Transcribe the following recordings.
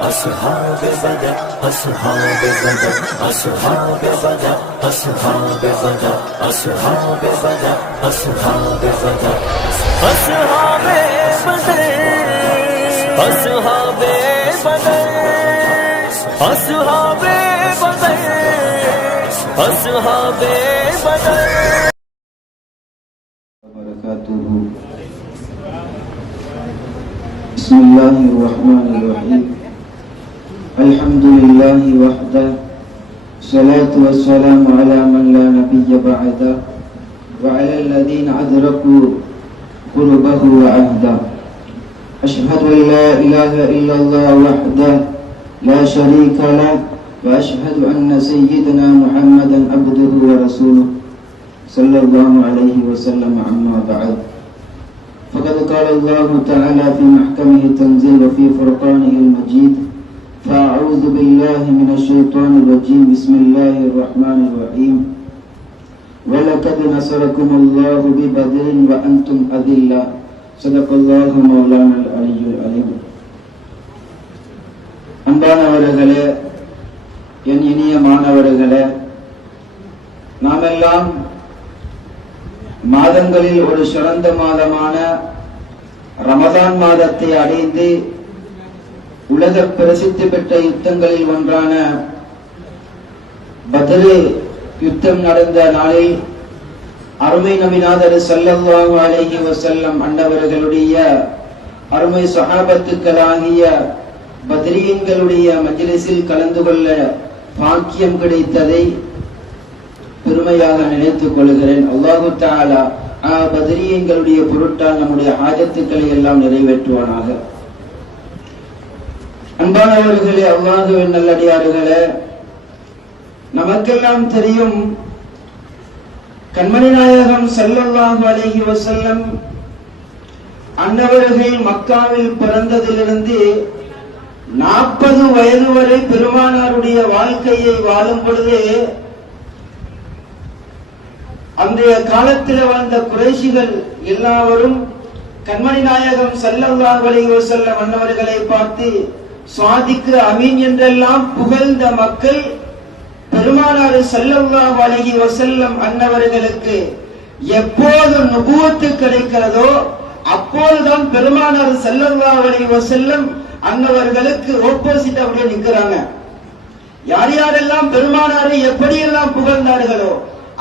أصحاب بدر أصحاب بدر أصحاب بدر أصحاب بدر أصحاب بدر أصحاب بدر أصحاب بدر أصحاب بدر أصحاب بدر أصحاب بدر وبركاته. بسم الله الرحمن الرحيم. الحمد لله وحده، الصلاة والسلام على من لا نبي بعده وعلى الذين أدركوا قربه وعهده. أشهد أن لا إله إلا الله وحده لا شريك له، وأشهد أن سيدنا محمدا عبده ورسوله صلى الله عليه وسلم. أما بعد، فقد قال الله تعالى في محكمه التنزيل وفي فرقانه المجيد: فأعوذ بالله من الشيطان الرجيم، بسم الله الرحمن الرحيم. ولقد نصركم الله ببدر وأنتم أذلة. صدق الله مولانا العلي العليم. அன்பானவர்களே, என் இனிய மாணவர்களே, நாமெல்லாம் மாதங்களில் ஒரு சிறந்த மாதமான ரமதான் மாதத்தை அடைந்து உலக பிரசித்தி பெற்ற யுத்தங்களில் ஒன்றான பத்ர் யுத்தம் நடந்த நாளில் அருமை நபிநாதர் ஸல்லல்லாஹு அலைஹி வஸல்லம் அன்னவர்களுடைய அருமை சஹாபத்துக்களாகிய பத்ரீன்களுடைய மஜ்லிஸில் கலந்து கொள்ள பாக்கியம் கிடைத்ததை பெருமையாக நினைத்துக் கொள்கிறேன். அல்லாஹு தஆலா பத்ரீன்களுடைய பொருட்டால் நம்முடைய ஹாஜத்துக்களை எல்லாம் நிறைவேற்றுவானாக. அன்பானவர்களே, அல்லாஹுவின் நல்லடியார்களே, நமக்கெல்லாம் தெரியும், கண்மணி நாயகம் ஸல்லல்லாஹு அலைஹி வஸல்லம் அன்னவர்கள் மக்காவில் பிறந்ததிலிருந்து 40 வயது வரை பெருமானாருடைய வாழ்க்கையை வாழும் பொழுது அன்றைய காலத்தில் வாழ்ந்த குறைஷிகள் எல்லாரும் கண்மணி நாயகம் ஸல்லல்லாஹு அலைஹி வஸல்லம் அன்னவர்களை பார்த்து சுவாதிக்கு அமீன் என்றெல்லாம் புகழ்ந்த மக்கள் பெருமானார் ஸல்லல்லாஹு அலைஹி வஸல்லம் அன்னவர்களுக்கு எப்போது நுபுவத்து கிடைக்கிறதோ அப்போதுதான் பெருமானார் ஸல்லல்லாஹு அலைஹி வஸல்லம் அன்னவர்களுக்கு ஆப்போசிட் அப்படியே நிற்கிறாங்க. யார் யாரெல்லாம் பெருமானாரை எப்படியெல்லாம் புகழ்ந்தார்களோ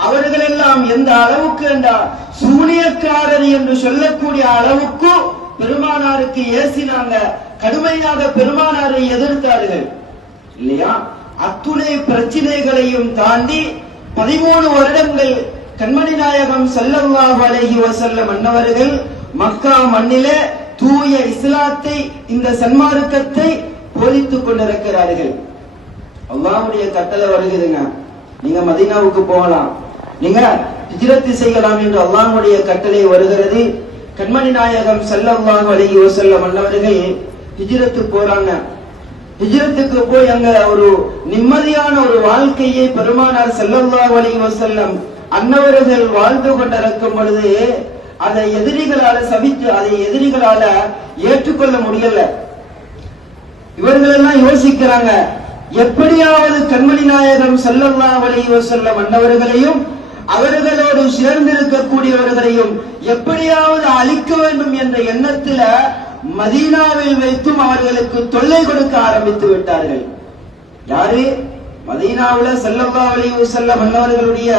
அவர்களெல்லாம் எந்த அளவுக்கு என்றால் சூனியக்காரர் என்று சொல்லக்கூடிய அளவுக்கு பெருமானாருக்கு ஏசினாங்க, கடுமையாக பெருமானாரை எதிர்த்தார்கள் இல்லையா? அத்துணை பிரச்சனைகளையும் தாண்டி 13 வருடங்கள் கண்மணி நாயகம் ஸல்லல்லாஹு அலைஹி வஸல்லம் அன்னவர்கள் மக்கா மண்ணிலே தூய இஸ்லாத்தை, இந்த சன்மார்க்கத்தை போதித்துக் கொண்டிருக்கிறார்கள். அல்லாஹ்வுடைய கட்டளை வருகிறதுங்க, நீங்க மதீனாவுக்கு போகலாம், நீங்க ஹிஜ்ரத் செய்யலாம் என்று அல்லாஹ்வுடைய கட்டளை வருகிறது. கண்மணி நாயகம் ஸல்லல்லாஹு அலைஹி வஸல்லம் அன்னவர்கள் ஹிஜ்ரத்து போறாங்க. ஹிஜ்ரத்துக்கு போய் அங்க ஒரு நிம்மதியான ஒரு வாழ்க்கையை பெருமானார் ஸல்லல்லாஹு அலைஹி வஸல்லம் அன்னவர்கள் வாழ்ந்து கொண்டிருக்கும் பொழுது அதை எதிரிகளால சபித்து, அதை எதிரிகளால ஏற்றுக்கொள்ள முடியல. இவர்கள் எல்லாம் யோசிக்கிறாங்க, எப்படியாவது கண்மணி நாயகம் ஸல்லல்லாஹு அலைஹி வஸல்லம் அன்னவர்களையும் அவர்களோடு சேர்ந்திருக்கக்கூடியவர்களையும் எப்படியாவது அழிக்க வேண்டும் என்ற எண்ணத்துல மதீனாவில் வைத்தும் அவர்களுக்கு தொல்லை கொடுக்க ஆரம்பித்து விட்டார்கள். யாரு? மதீனாவுல ஸல்லல்லாஹு அலைஹி வஸல்லம் அன்னவர்களுடைய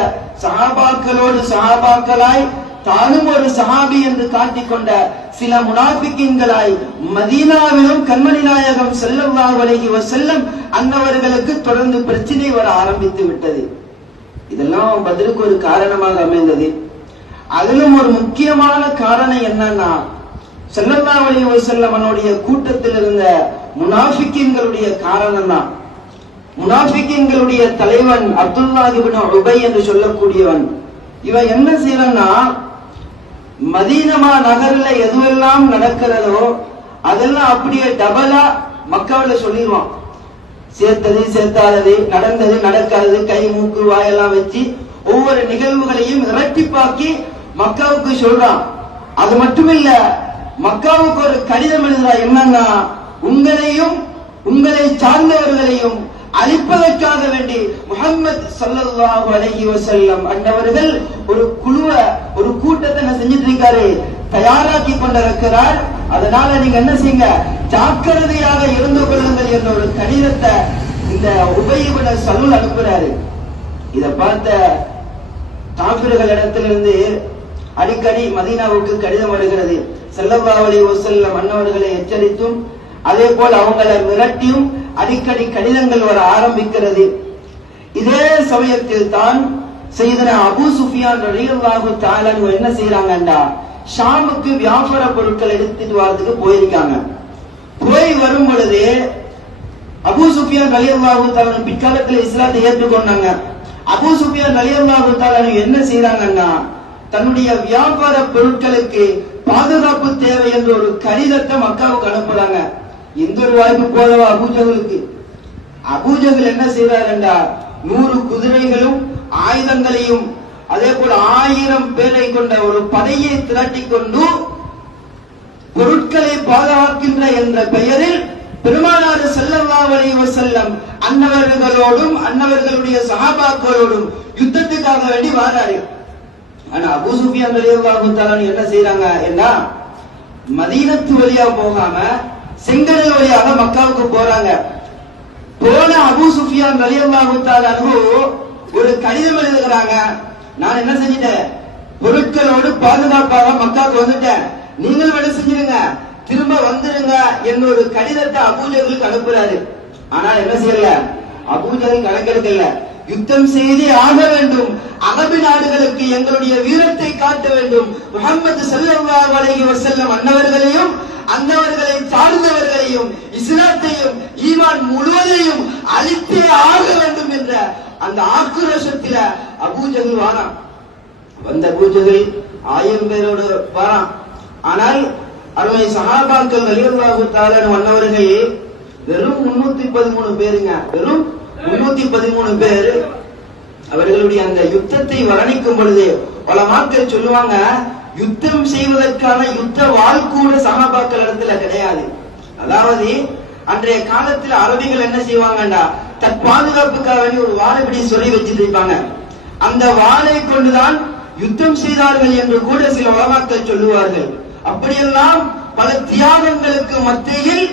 சஹாபாக்களோடு சஹாபாக்களாய் தானும் ஒரு சஹாபி என்று காட்டிக்கொண்ட சில முனாஃபிக்கீன்களாய் மதீனாவிலும் கண்மணி நாயகம் ஸல்லல்லாஹு அலைஹி வஸல்லம் அன்னவர்களுக்கு தொடர்ந்து பிரச்சனை வர ஆரம்பித்து விட்டது. இதெல்லாம் பத்ருக்கு ஒரு காரணமாக அமைந்தது. அதிலும் ஒரு முக்கியமான காரணம் என்னன்னா, ஸல்லல்லாஹு அலைஹி வஸல்லம் அவனுடைய கூட்டத்தில் இருந்த முனாஃபிக்கீன்களுடைய காரணம் தான். முனாஃபிக்கீன்களுடைய தலைவன் அப்துல்லாஹ் இப்னு உபை என்று சொல்லக்கூடியவன். இவன் என்ன செய்யறன்னா, மதீனா நகர்ல எதுவெல்லாம் நடக்கிறதோ அதெல்லாம் அப்படியே டபலா மக்காவில சொல்லிடுவான். சேர்த்தது சேர்த்தாதது, நடந்தது நடக்காதது, கை மூக்கு வாயெல்லாம் வச்சு ஒவ்வொரு நிகழ்வுகளையும் இரட்டிப்பாக்கி மக்காவுக்கு சொல்றான். அது மட்டுமில்ல, மக்காவுக்கு ஒரு கடிதம் எழுதுறா. என்னன்னா, உங்களையும் உங்களை சார்ந்தவர்களையும் அழிப்பதற்காக வேண்டி முஹம்மது ஸல்லல்லாஹு அலைஹி வஸல்லம் அன்னவர்கள் ஒரு கூட்டத்தை என்ன செஞ்சிட்டு இருக்காரு, தயாராக்கி கொண்டிருக்கிறார். அதனால நீங்க என்ன செய்யுங்க, ஜாக்கிரதையாக இருந்து கொள்ளுங்கள் என்ற ஒரு கடிதத்தை இந்த உபை இப்னு சலூல் அனுப்புறாரு. இத பார்த்த காஃபிர்கள் இடத்திலிருந்து அடிக்கடி மதீனாவுக்கு கடிதம் வருகிறது. ஸல்லல்லாஹு அலைஹி வஸல்லம் அன்னவர்களை எச்சரித்தும் அதே போல் அவங்களை மிரட்டியும் அடிக்கடி கடிதங்கள் வர ஆரம்பிக்கிறது. இதே சமயத்தில் தான் சையதுனா அபூ சுஃபியான் ரலியல்லாஹு தஆலா என்ன செய்யறாங்கண்டா, ஷாமுக்கு வியாபார பொருட்கள் எடுத்துட்டு வரதுக்கு போயிருக்காங்க. போய் வரும் பொழுது அபூ சுஃபியான் ரலியல்லாஹு தஆலா பிற்காலத்தில் இஸ்லாத்தை ஏற்றுக்கொண்டாங்க. அபூ சுஃபியான் ரலியல்லாஹு தஆலா என்ன செய்யறாங்கன்னா, தன்னுடைய வியாபார பொருட்களுக்கு பாதுகாப்பு தேவை என்ற ஒரு கடிதத்தை மக்காவுக்கு அனுப்புறாங்க. இந்த ஒரு வாய்ப்பு போதவா அபூஜஹலுக்கு? அபூஜஹல் என்ன செய்தார், 100 குதிரைகளும் ஆயுதங்களையும் அதே போல 1000 பேரை கொண்ட ஒரு படையை திரட்டிக் கொண்டு பொருட்களை பாதுகாக்கின்ற என்ற பெயரில் பெருமானார் ஸல்லல்லாஹு அலைஹி வஸல்லம் அன்னவர்களோடும் அன்னவர்களுடைய சஹாபாக்களோடும் யுத்தத்துக்காக வேண்டி வராரு. ஆனா அபூ சுஃபியான் ரலியல்லாஹு தஆலா என்ன செய்யறாங்க என்றா, மதீனத்து வழியா போகாம செங்கடல் வழியாக மக்காவுக்கு போறாங்க. போன அபூ சுஃபியான் ரலியல்லாஹு தஆலா ஒரு கடிதம் எழுதுகிறாங்க. நான் என்ன செஞ்சிட்டேன், பொருட்களோடு பாதுகாப்பாக மக்காவுக்கு வந்துட்டேன், நீங்கள் என்ன செஞ்சிருங்க, திரும்ப வந்துருங்க என்ற ஒரு கடிதத்தை அபூஜஹலுக்கு அனுப்புறாரு. ஆனா என்ன செய்யல, அபூஜஹல் கணக்கெடுக்கல, யுத்தம் செய்தே ஆக வேண்டும், அரபு நாடுகளுக்கு எங்களுடைய வீரத்தை காட்ட வேண்டும், முஹம்மது ஸல்லல்லாஹு அலைஹி வஸல்லம் அன்னவர்களையும் அன்னவர்களை சார்ந்தவர்களையும் இஸ்லாத்தையும் ஈமான் முழுவதையும் அழித்தே ஆக வேண்டும் என்ற அந்த ஆக்ரோஷத்தில அபூஜஹல் வாரான். வந்த அபூஜஹல் 1000 பேரோடு வாரான். ஆனால் அருமை சஹாபாக்கள் ரலியல்லாஹு தஆலா அன்னவர்கள் வெறும் 313 பேருங்க, வெறும் 313 பேர். அவர்களுடைய அந்த யுத்தத்தை வர்ணிக்கும் பொழுது உலமாக்கள் சொல்லுவாங்க, யுத்தம் செய்வதற்கான யுத்த வாள் கூட சஹாபாக்கள் இடத்துல கிடையாது. அதாவது அன்றைய காலத்தில் அரபிகள் என்ன செய்வாங்கடா, தன் பாதுகாப்புக்காக வேண்டி ஒரு வாளை இப்படி சொல்லி வச்சிட்டு இருப்பாங்க. அந்த வாளை கொண்டுதான் யுத்தம் செய்தார்கள் என்று கூட சில உலமாக்கள் சொல்லுவார்கள். அப்படியெல்லாம் பல தியாகங்களுக்கு மத்தியில்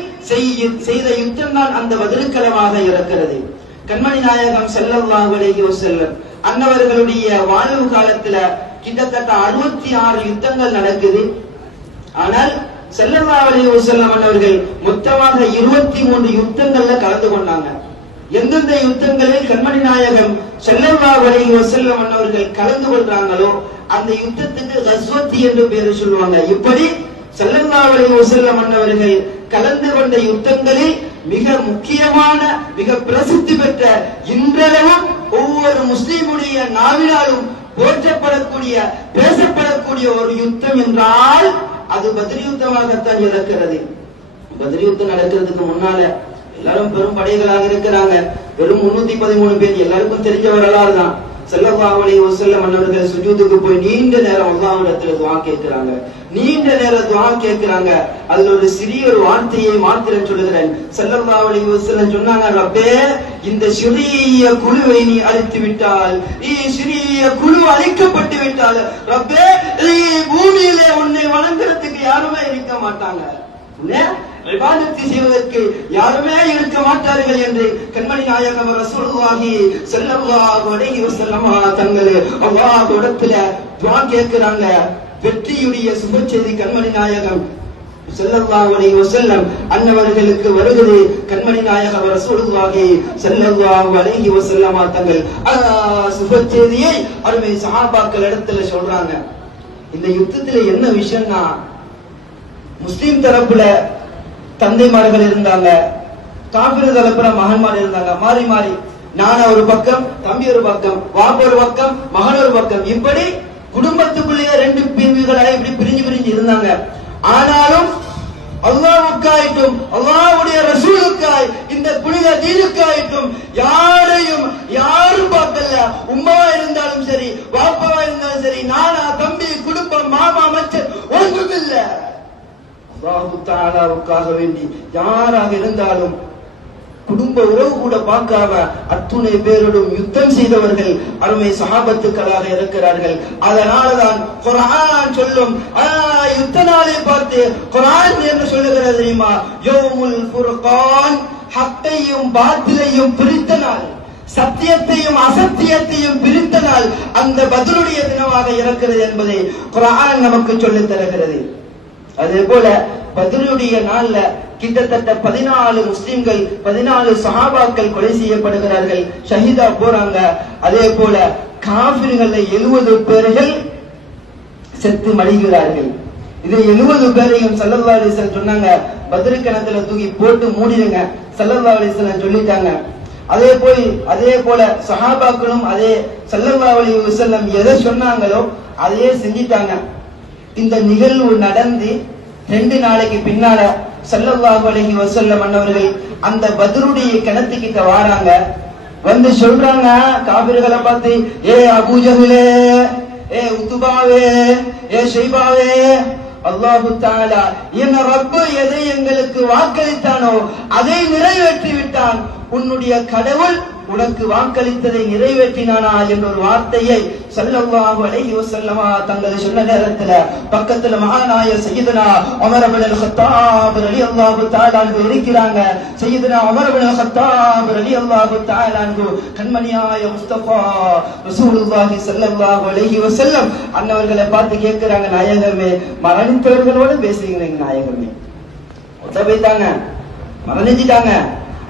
செய்த யுத்தம் தான் அந்த பதிலுக்களமாக இருக்கிறது. கண்மணி நாயகம் ஸல்லல்லாஹு அலைஹி வஸல்லம் அன்னவர்களுடைய வாழ்வு காலத்துல கிட்டத்தட்ட 66 யுத்தங்கள் நடக்குது. ஆனால் ஸல்லல்லாஹு அலைஹி வஸல்லம் அன்னவர்கள் மொத்தமாக 23 யுத்தங்கள்ல கலந்து கொண்டாங்க. எந்தெந்த யுத்தங்களில் கண்மணி நாயகம் ஸல்லல்லாஹு அலைஹி வஸல்லம் அன்னவர்கள் கலந்து கொள்றாங்களோ அந்த யுத்தத்துக்கு கஸ்வத் என்று பேர் சொல்லுவாங்க. இப்படி ஸல்லல்லாஹு அலைஹி வஸல்லம் அன்னவர்கள் கலந்து கொண்ட யுத்தங்களில் மிக முக்கியமான மிக பிரசித்தி பெற்ற இன்றளவும் ஒவ்வொரு முஸ்லிமுடைய நாவினாலும் போற்றப்படக்கூடிய பேசப்படக்கூடிய ஒரு யுத்தம் என்றால் அது பத்ர் யுத்தமாகத்தான் இருக்கிறது. பத்ர் யுத்தம் நடக்கிறதுக்கு முன்னால எல்லாரும் பெரும் படைகளாக இருக்கிறாங்க. வெறும் 313 பேர், எல்லாருக்கும் தெரிஞ்ச வரலாறு தான். ஸல்லல்லாஹு அலைஹி வஸல்லம் அன்னவர்கள் சுஜூதுக்கு போய் நீண்ட நேரம் அல்லாஹ்விடத்தில் துஆ கேட்கிறாங்க. நீண்ட நேரம் துஆ கேட்கிறாங்க. அதுல ஒரு சிறிய ஒரு வார்த்தையை மாத்திரம் சொல்லுகிறேன். ஸல்லல்லாஹு அலைஹி வஸல்லம் சொன்னாங்க, ரப்பே இந்த சிறிய குழுவை நீ அழித்து விட்டால், சிறிய குழு அழிக்கப்பட்டு விட்டால் ரப்பே பூமியிலே உன்னை வணங்குறதுக்கு யாருமே இருக்க மாட்டாங்க, இபாதத் செய்வதற்கு யாருமே இருக்க மாட்டார்கள் என்று கண்மணி நாயகம் ரசூலுல்லாஹி ஸல்லல்லாஹு அலைஹி வஸல்லம் தங்கள் அல்லாஹ்விடத்துல துஆ கேட்கிறாங்க. வெற்றியுடைய சுப செய்தி கண்மணி நாயகம் ஸல்லல்லாஹு அலைஹி வஸல்லம் அன்னவர்களுக்கு வருகிறது. கண்மணி நாயகம் ரசூலுல்லாஹி ஸல்லல்லாஹு அலைஹி வஸல்லம் தங்கள் சுப செய்தியை அருமை சஹாபாக்கள் இடத்துல சொல்றாங்க. இந்த யுத்தத்துல என்ன விஷயம்னா, முஸ்லிம் தரப்புல தந்தைமார்கள் இருந்தாங்க, காபிர் தரப்புல மகன்மார் இருந்தாங்க. மாறி மாறி நான ஒரு பக்கம், தம்பி ஒரு பக்கம், வாப்ப ஒரு பக்கம், மகன் ஒரு பக்கம், இப்படி குடும்பத்துக்குள்ளேயே 2 பிரிவுகளாக இப்படி பிரிஞ்சு இருந்தாங்க. ஆனாலும் அல்லாஹ்வுக்காயிட்டும் அல்லாஹ்வுடைய ரசூலுக்காய் இந்த புனித தீனுக்காயிட்டும் யாரும் பார்க்கல. உம்மாவா இருந்தாலும் சரி, வாப்பாவா இருந்தாலும் சரி, நானா தம்பி குடும்பம் மாமா மச்சன் ஒன்றுமில்ல. அல்லாஹ் தஆலாவுக்காக வேண்டி யாராக இருந்தாலும் குடும்ப உறவு கூட பார்க்காம அத்துணை பேரோடும் யுத்தம் செய்தவர்கள் அருமை சஹாபத்துக்களாக இருக்கிறார்கள். அதனாலதான் குர்ஆன் சொல்லும் யுத்த நாளை பார்த்து குர்ஆன் என்ன சொல்லுகிறது தெரியுமா? யௌமுல் ஃபுர்கான், ஹக்கையும் பாத்திலையும் பிரித்த நாள், சத்தியத்தையும் அசத்தியத்தையும் பிரித்த நாள் அந்த பத்ருடைய தினமாக இருக்கிறது என்பதை குர்ஆன் நமக்கு சொல்லித் தருகிறது. அதே போல பத்ருடைய நாள்ல கிட்டத்தட்ட 14 முஸ்லிம்கள் 14 சஹாபாக்கள் கொலை செய்யப்படுகிறார்கள், ஷஹீதா போறாங்க. அதே போல காஃபிர்கள் 70 பேர்கள் செத்து மடிகிறார்கள். இது 70 பேரையும் ஸல்லல்லாஹு அலைஹி வஸல்லம் சொன்னாங்க, பத்ரு கிணத்துல தூக்கி போட்டு மூடிடுங்க, ஸல்லல்லாஹு அலைஹி வஸல்லம் சொல்லிட்டாங்க. அதே போல சஹாபாக்களும் அதே ஸல்லல்லாஹு அலைஹி வஸல்லம் எதை சொன்னாங்களோ அதையே செஞ்சிட்டாங்க. இந்த நிகழ்வு நடந்து 2 நாளைக்கு பின்னால ஸல்லல்லாஹு அலைஹி வஸல்லம் அன்னவர்கள் அந்த பத்ருடைய கிணத்துக்கிட்ட வராங்க. வந்து சொல்றாங்க காபிர்களை பார்த்து, ஏ அபூ ஜஹலே, ஏ உத்பாவே, ஏ ஷைபாவே, அல்லாஹு தஆலா என் ரப்பு எதை எங்களுக்கு வாக்களித்தானோ அதை நிறைவேற்றி விட்டான். உன்னுடைய கடவுள் உனக்கு வாக்களித்ததை நிறைவேற்றினானா என்ற ஒரு வார்த்தையை ஸல்லல்லாஹு அலைஹி வஸல்லம் தங்கள் சொன்ன நேரத்துல பக்கத்துல மகாநாய சய்யிதுனா உமர் இப்னு கத்தாப் ரலியல்லாஹு தஆலா அன்ஹு இருக்கிறாங்க. சய்யிதுனா உமர் இப்னு கத்தாப் ரலியல்லாஹு தஆலா அன்ஹு கண்மணியாய முஸ்தபா ரசூலுல்லாஹி ஸல்லல்லாஹு அலைஹி வஸல்லம் அன்னவர்களை பார்த்து கேட்கிறாங்க, நாயகமே மரணித்தவர்களோட பேசுறீங்க நாயகமே, ஒத்தபைத்தாங்க மரணிச்சிட்டாங்க,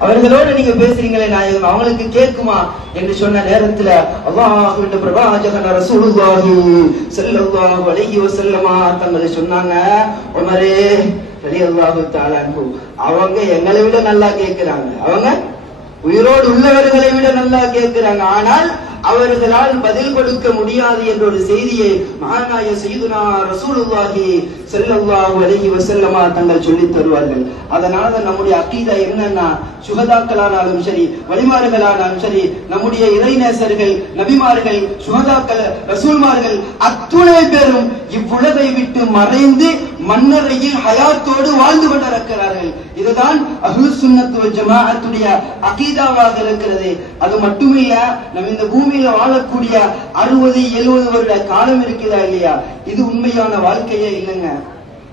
அவர்களோடு நீங்க பேசுறீங்களே நாயகம், அவங்களுக்கு கேட்குமா என்று சொன்ன நேரத்துல அல்லாஹ்வின் பிரவாஜகன் ரசூலுல்லாஹி ஸல்லல்லாஹு அலைஹி வஸல்லம் தங்களை சொன்னாங்க, உமரே ரலியல்லாஹு தஆலா அன்ஹு அவங்க எங்களை விட நல்லா கேட்கிறாங்க, அவங்க உயிரோடு உள்ளவர்களை விட நல்லா கேட்கிறாங்க, ஆனால் அவர்களால் பதில் கொடுக்க முடியாது என்ற ஒரு செய்தியை மகாநாய சய்யிதுனா ரசூலுல்லாஹி ஸல்லல்லாஹு அலைஹி வஸல்லம் தங்கள் சொல்லித் தருவார்கள். அதனால நம்முடைய அகீதா என்னன்னா, சுஹதாக்களானாலும் சரி, வலிமார்களானாலும் சரி, நம்முடைய இறைநேசர்கள், நபிமார்கள், சுஹதாக்கள், ரசூல்மார்கள் அத்துணை பேரும் இவ்வுலகை விட்டு மறைந்து மன்னரையில் ஹயாத்தோடு வாழ்ந்து கொண்டிருக்கிறார்கள். இதுதான் அஹ்லுஸ் சுன்னத் வல் ஜமாஅத்துடைய அகீதாவாக இருக்கிறது. அது மட்டுமில்ல, நம்ம இந்த பூமியில வாழக்கூடிய 60-70 வருட காலம் இருக்குதா இல்லையா, இது உண்மையான வாழ்க்கையே இல்லைங்க.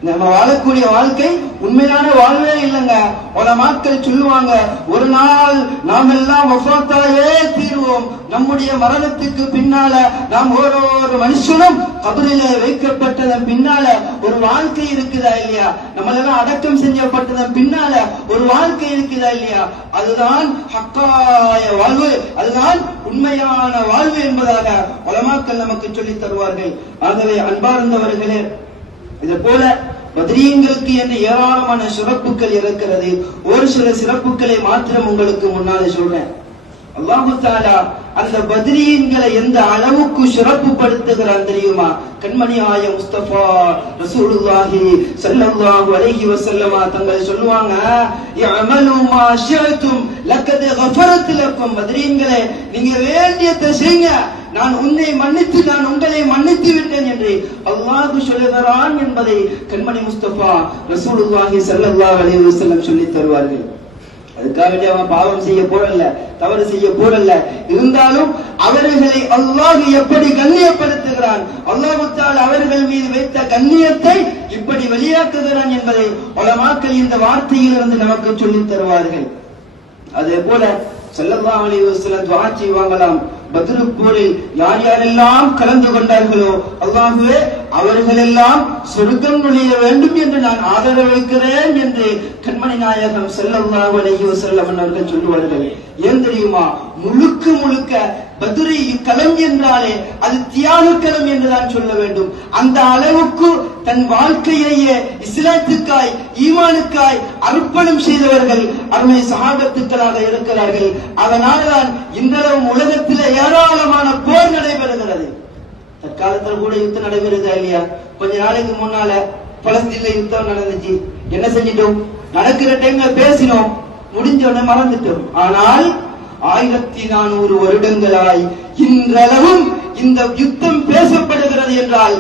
நம்ம வாழக்கூடிய வாழ்க்கை உண்மையான வாழ்வே இல்லைங்க. உலமாக்கள் சொல்லுவாங்க, ஒரு நாள் நாம் எல்லாம் வஃபாத்தாயே தீருவோம். நம்முடைய மரணத்துக்கு பின்னால நாம் ஒரு மனுஷனும் கபரிலே வைக்கப்பட்டதன் பின்னால ஒரு வாழ்க்கை இருக்குதா இல்லையா, நம்மளெல்லாம் அடக்கம் செய்யப்பட்டதன் பின்னால ஒரு வாழ்க்கை இருக்குதா இல்லையா, அதுதான் ஹக்காய வாழ்வு, அதுதான் உண்மையான வாழ்வு என்பதாக உலமாக்கள் நமக்கு சொல்லித் தருவார்கள். ஆகவே அன்பார்ந்தவர்களே, இது போல பத்ரீன்களுக்கு என்ன ஏராளமான சிறப்புகள் இருக்கிறது. ஒரு சில சிறப்புகளை மாத்திரம் உங்களுக்கு முன்னாலே சொல்றேன். அல்லாஹு தஆலா அந்த பத்ரீன்களை எந்த அளவுக்கு சிறப்புப்படுத்துகிறான் தெரியுமா? கண்மணியாய முஸ்தபா ரசூலுல்லாஹி ஸல்லல்லாஹு அலைஹி வஸல்லம் தங்கள் சொல்லுவாங்க, இஅமலு மா ஷிஅதும் லக்கத் கஃபரத் லக்கும். பத்ரீன்களே, நீங்க வேண்டியதை செய்யுங்க, நான் உன்னை மன்னித்து நான் உங்களை மன்னித்து விட்டேன் என்று அல்லாஹ் சொல்லுகிறான் என்பதை கண்மணி முஸ்தபா ரசூலுல்லாஹி ஸல்லல்லாஹு அலைஹி வஸல்லம் சொல்லித் தருவார்கள். அதுக்காக அவன் பாவம் செய்ய போறல்ல, தவறு செய்ய போறல்ல, இருந்தாலும் அவர்களை அல்லாஹ் எப்படி கண்ணியப்படுத்துகிறான், அல்லாஹ் தஆலா அவர்கள் மீது வைத்த கண்ணியத்தை இப்படி வெளியாக்குகிறான் என்பதை உலமாக்கள் இந்த வார்த்தையிலிருந்து நமக்கு சொல்லித் தருவார்கள். அதே போல ஸல்லல்லாஹு அலைஹி வஸல்லம் துஆ செய்வாங்களாம், பத்ரு போரில் யார் யாரெல்லாம் கலந்து கொண்டார்களோ அல்லாஹ்வே அவர்களெல்லாம் சொர்க்கம் நுழைய வேண்டும் என்று நான் ஆதரவளிக்கிறேன் என்று கண்மணி நாயகம் ஸல்லல்லாஹு அலைஹி வஸல்லம் அவர்கள் சொல்லுவார்கள். ஏன் தெரியுமா? முழுக்க முழுக்க பத்ரு களம் என்றாலே அது தியாக களம் என்றுதான் சொல்ல வேண்டும். அந்த அளவுக்கு தன் வாழ்க்கையையே இஸ்லாத்துக்காய் ஈமானுக்காய் அர்ப்பணம் செய்தவர்கள் அருமை சஹாபத்துக்களாக இருக்கிறார்கள். அதனால்தான் இன்றளவும் உலகத்தில் ஏராளமான போர் நடைபெறுகிறது. தற்காலத்தில் கூட யுத்தம் நடைபெறுதா இல்லையா? கொஞ்ச நாளைக்கு முன்னால பலஸ்தீன்ல யுத்தம் நடந்துச்சு. என்ன செஞ்சிட்டோம்? நடக்கிற டைம்ல பேசினோம், முடிஞ்ச உடனே மறந்துட்டோம். ஆனால் 1400 வருடங்களாய் இன்றளவும் இந்த யுத்தம் பேசப்படுகிறது என்றால்